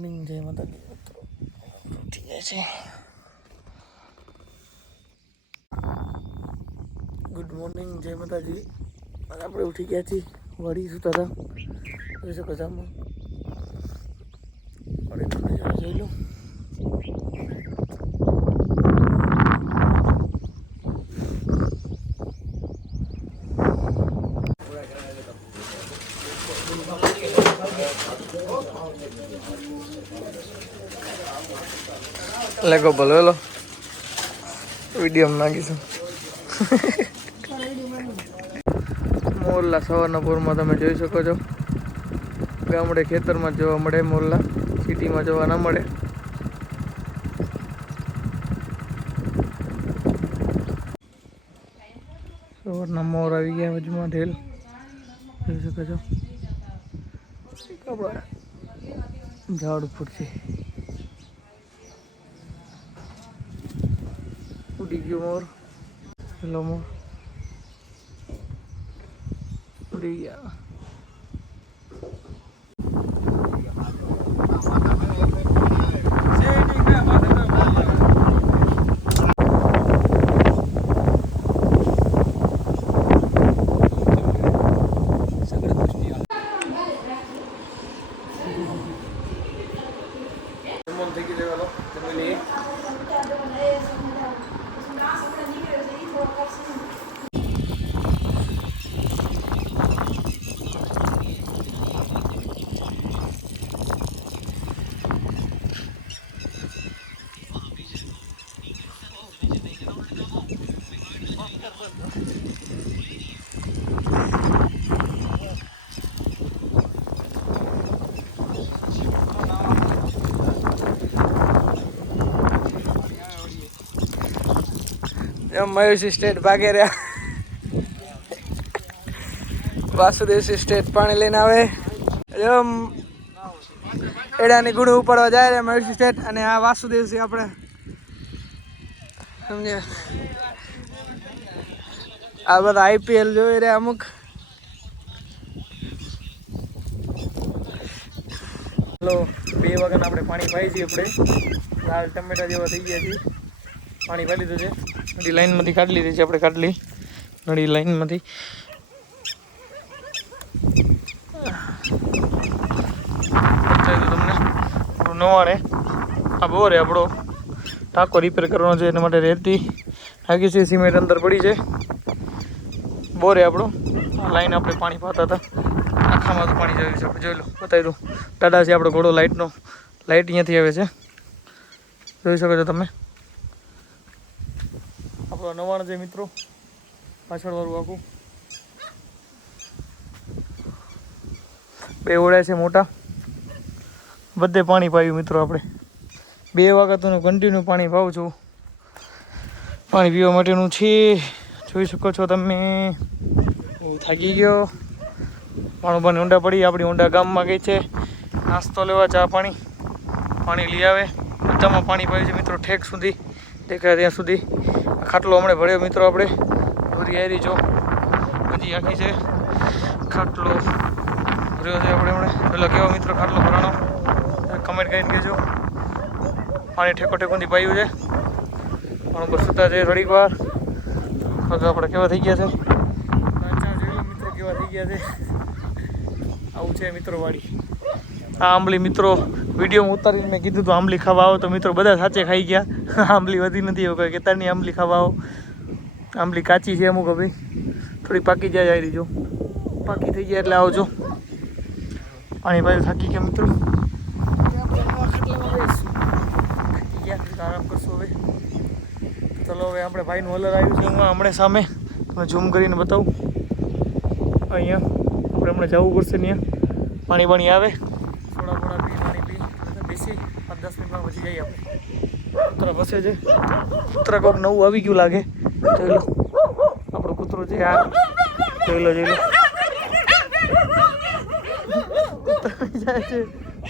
Morning જય માતાજી મિત્રો. ઉઠી ગયા છે. ગુડ મોર્નિંગ જય માતાજી. આપણે ઉઠી ગયા છીએ. વાડી સુતા હતા જોઈ શકો છો આમાં. જોઈ લો. લેગો ભલો લો વિડીયો નાખીશું. મોરલા સવારના પૂરમાં તમે જોઈ શકો છો. ગામડે ખેતરમાં જોવા મળે મોરલા, સિટીમાં જોવા ના મળે. સવારના મોર આવી ગયા વચમાં ઢેલ જોઈ શકો છો. આપણા ઝાડ ઉપર છે. ઉડી ગયો મોર. હેલો મોર ઉડી ગયા. મયુર સ્ટેટ ભાગે રહ્યા. વાસુદેવ સ્ટેટ પાણી લઈને આવે. એડાની ગુણ ઉપાડવા જાય રે મયુર સ્ટેટ. અને આ વાસુદેવ છે આપણે સમજે. આ બધા આઈપીએલ જોઈ રહ્યા અમુક. હલો 2 વાગ્યાના આપણે પાણી પાઈ છીએ. આપણે લાલ ટમેટા જેવા થઈ ગયા છીએ. પાણી પાઈ લીધું છે. નળી લાઈનમાંથી કાઢી લીધી છે આપણે. કાઢલી નળી લાઈનમાંથી. તમને નવાણે આ બોર આપણો ટાંકો રિપેર કરવાનો છે. એના માટે રેતી નાખી છે. સિમેન્ટ અંદર પડી છે. બોરે આપણો લાઈન આપણે પાણી પાતા હતા. આખામાં તો પાણી જાય છે. આપણે જોઈ લો, બતાવી દઉં. ટાટા છે આપણો ઘોડો લાઇટનો. લાઇટ અહીંયાથી આવે છે જોઈ શકો છો તમે. આપણો નવાણ છે મિત્રો પાછળવાળું આખું. 2 ઓળા છે મોટા. બધે પાણી પાયું મિત્રો. આપણે 2 વાગ્યાનું કન્ટિન્યુ પાણી પાઉં છું. પાણી પીવા માટેનું છે. જોઈ શકો છો તમે. હું થાકી ગયો. પાણી ઊંડા પડી. આપણી ઊંડા ગામમાં ગઈ છે નાસ્તો લેવા. ચા પાણી લઈ આવે. બધામાં પાણી પાયું છે મિત્રો. ઠેક સુધી દેખાય ત્યાં સુધી. ખાટલો હમણાં ભર્યો મિત્રો. આપણે દોરી આવી જો બધી આખી છે. ખાટલો ભર્યો છે આપણે હમણાં. પેલો કેવો મિત્રો ખાટલો ભરાણો કમેન્ટ કરીને કહેજો. પાણી ઠેકોથી પાયું છે. પણ ઉપર સુતા છે થોડીક વાર. આપણે કેવા થઈ ગયા છે મિત્રો. કેવા થઈ ગયા છે. આવું છે મિત્રો વાડી. આ આંબલી મિત્રો વિડીયો ઉતારીને મેં કીધું તો આંબલી ખાવા આવો તો મિત્રો બધા સાચે ખાઈ ગયા. આંબલી વધી નથી એવું કંઈ કેતાની આંબલી ખાવા આવો. આંબલી કાચી છે અમુક. હવે થોડી પાકી જાય આવી જો. પાકી થઈ જાય એટલે આવજો. પાણી પાણી થાકી ગયા મિત્રો. થાકી ગયા આરામ કરશું હવે. ચલો હવે આપણે ભાઈનું હલર આવ્યું છે હમણાં સામે. તમે ઝૂમ કરીને બતાવું. અહીંયા આપણે હમણાં જવું પડશે. ત્યાં પાણી આવે. થોડા પાણી પી બેસી 5-10 મિનિટમાં પછી જઈએ આપણે. કૂતરા બસે છે. કૂતરા કોઈક નવું આવી ગયું લાગે. જોઈ લો આપણો કૂતરો છે આ. જોઈ લો કૂતરા જાય છે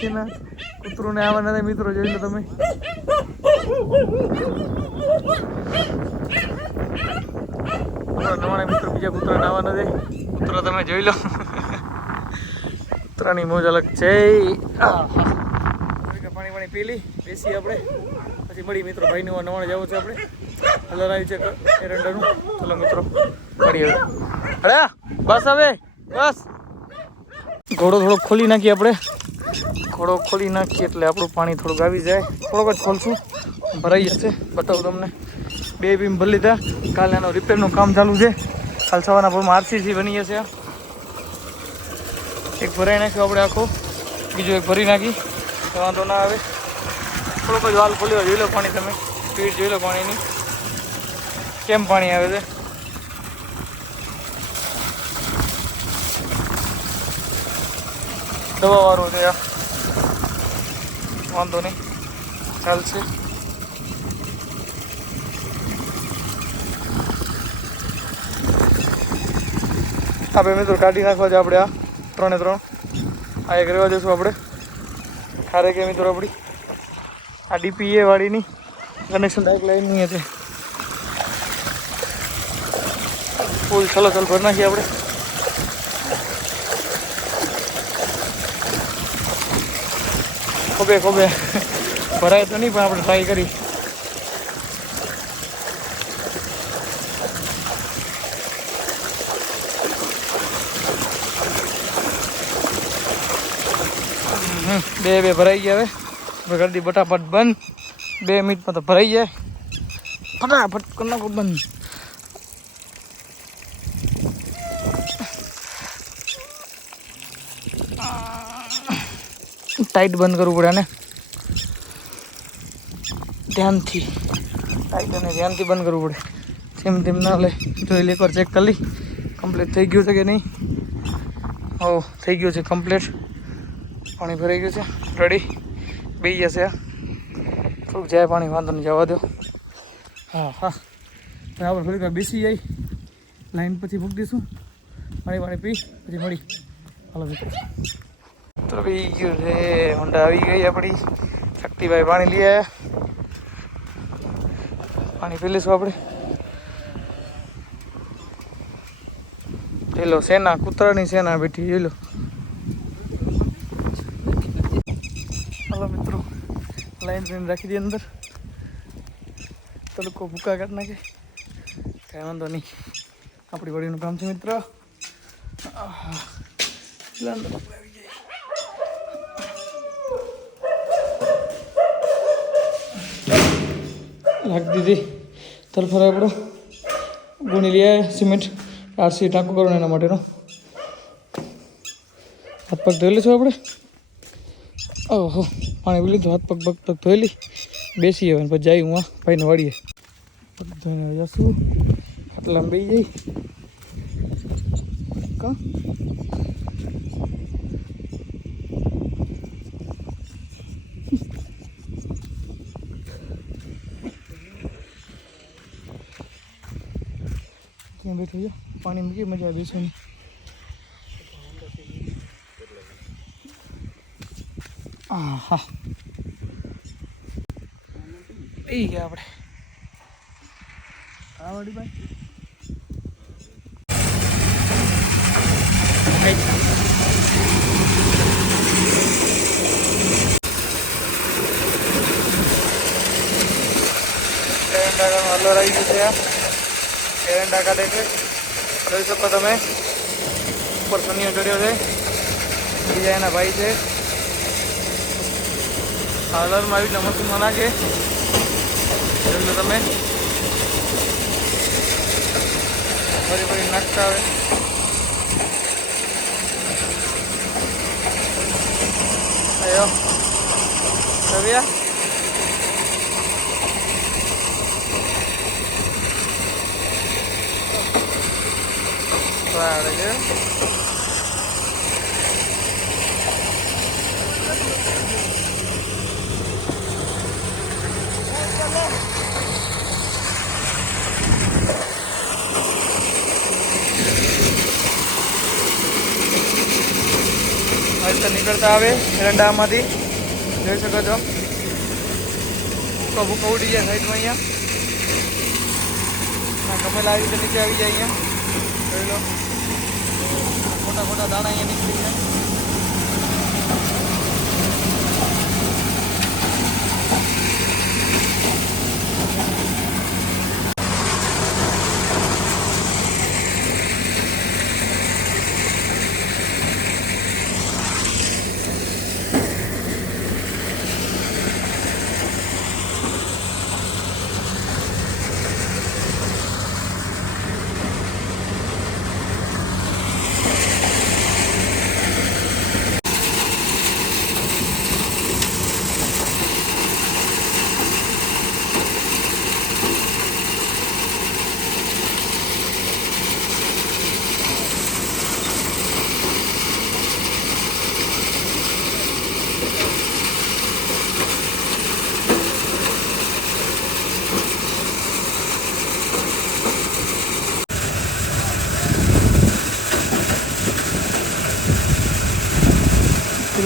એના. કૂતરોને આવા નથી મિત્રો. જોઈ લો તમે. નવાણા મિત્રો બીજા કૂતરા નાવા નથી. કૂતરા તમે જોઈ લો. કૂતરાની મોજ અલગ છે. પાણી પી લઈ બેસી આપણે, પછી મળી મિત્રો. ભાઈને નવાણે જવું છે આપણે, કલર આવી છે એરંડાનું. ચલો મિત્રો મળીએ હવે. અરે બસ હવે બસ. ઘોડો થોડોક ખોલી નાખીએ આપણે. ઘોડો ખોલી નાખીએ એટલે આપણું પાણી થોડુંક આવી જાય. થોડોક જ ખોલશું, ભરાઈ જશે. બતાવું તમને. 2 બીમ ભરી લીધા. કાલે એનો રિપેરનું કામ ચાલુ છે. કાલ સવારના પોરમાં આરસીસી બની જશે. એક ભરાઈ નાખ્યો આપણે આખો, બીજો એક ભરી નાખી, વાંધો ના આવે. થોડોક જ વાલ ખોલ્યો. જોઈ લો પાણી, તમે સ્પીડ જોઈ લો પાણીની કેમ પાણી આવે છે. દવાવાળું છે આ, વાંધો નહીં, ચાલશે. આપણે મિત્રો કાઢી નાખવા છે આપણે આ 3 એ 3. આ એક રહેવા જઈશું આપણે. ખારે કે મિત્રો આપણી આ ડીપીએ વાળીની કનેક્શન ડાયરેક્ટ લાઈનની છે. ફૂલ છલોછલ ભરી નાખીએ આપણે. ખોબે ખોબે ભરાય તો નહીં, પણ આપણે ટ્રાય કરી. બે ભરાઈ ગયા. હવે કરી દી ફટાફટ બંધ. 2 મિનિટમાં તો ભરાઈ જાય. ફટાફટ કરી નાખો બંધ. ટાઈટ બંધ કરવું પડે ને, ધ્યાનથી. ટાઈટ અને ધ્યાનથી બંધ કરવું પડે. જેમ તેમ ના લે. જોઈ લે, એકવાર ચેક કરી લઈ કમ્પ્લીટ થઈ ગયું છે કે નહીં. હો થઈ ગયું છે કમ્પ્લીટ. પાણી ભરાઈ ગયું છે, રેડી. બેસી જશે આ. થોડુંક જાય પાણી, વાંધો નહીં, જવા દો. હા હા, આપણે થોડીક વાર બેસી જાય. લાઈન પછી મૂકી દઈશું. પાણી પી પછી મળી. હાલો મિત્રો. તો પી ગયું છે. હોન્ડા આવી ગઈ આપણી. શક્તિભાઈ પાણી લઈ આવ્યા. પાણી પી લઈશું આપણે. જોઈ લો સેના, કૂતરાની સેના બેઠી. જોઈ લો. હાલો મિત્રો, લાઈન રાખી દઈએ અંદર. તડકો ભૂકા કાઢ નાખે, કાંઈ વાંધો નહીં. આપણી વાડીનું કામ છે મિત્ર. લાગી દીધી તરફર. આપણો ગુણી લઈ આવ્યા સિમેન્ટ. આરસી ટાંકો કરવાનો એના માટેનો. હાથ પગ ધોઈ લઈશું આપણે. ઓહો, પાણી પી લીધું. હાથ પગ ધોઈ લઈ બેસી હવે પછી જાય. હું ભાઈને વાળીએ પગ ધોઈને જશું. આટલામાં બેસી જઈ. કા ક્યાં બેઠો છે? પાણી મૂકી મજા આવે છે. હા, એ ગયા આપણે. હા વાડી ભાઈ, હલર આવી ગયું છે. એરંડા કાઢે છે, જોઈ શકો તમે. ઉપર સનિયો ચડ્યો છે. બીજા એના ભાઈ છે. હલરમાં આવી એટલે મશીનમાં નાખે. જોઈ લો તમે. ફરી નાખતા આવે. અયો રવિયા આવે છે. મસ્ત નીકળતા આવે એરંડામાંથી. જોઈ શકો છો. ભૂકો ઉડી જાય સાઈડમાં. અહીંયા કમેલા આવી રીતે નીચે આવી જાય. અહીંયા જોઈ લો, મોટા મોટા દાણા અહીંયા નીકળી જાય.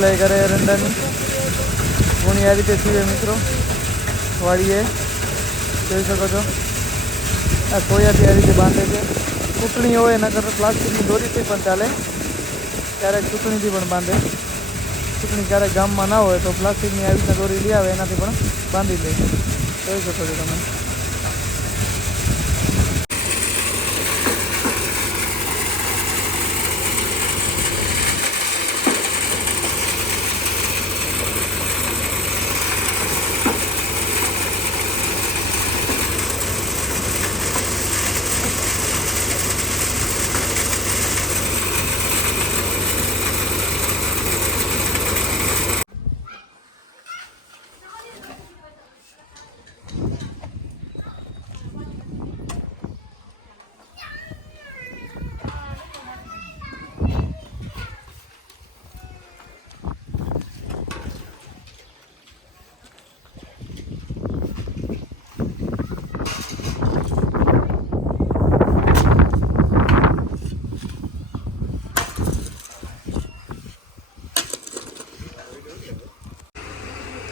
સિલાઈ કરે રંડાની. ગુણી આ રીતે સીવે મિત્રો વાળીએ, જોઈ શકો છો. આ સોયાથી આ રીતે બાંધે છે. ચૂંટણી હોય એના કરતાં પ્લાસ્ટિકની દોરીથી પણ ચાલે, ક્યારેક ચૂંટણીથી પણ બાંધે. ચૂંટણી ક્યારેક ગામમાં ના હોય તો પ્લાસ્ટિકની આવી રીતના દોરી લઈ આવે, એનાથી પણ બાંધી લે. જોઈ શકો છો તમે.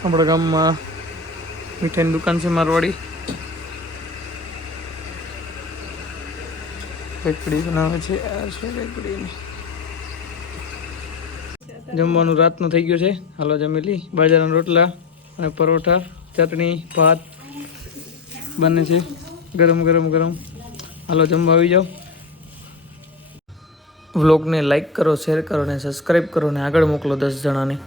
આપણા ગામમાં મીઠાઈની દુકાન છે મારવાડી. રેકડી બનાવે છે. આ છે રેકડીની. જમવાનું રાતનું થઈ ગયું છે. હાલો જમી લી. બાજરાના રોટલા અને પરોઠા, ચટણી, ભાત બને છે ગરમ ગરમ ગરમ. હાલો જમવા આવી જાઓ. વ્લોગને લાઈક કરો, શેર કરો અને સબસ્ક્રાઈબ કરો અને આગળ મોકલો 10 જણાને.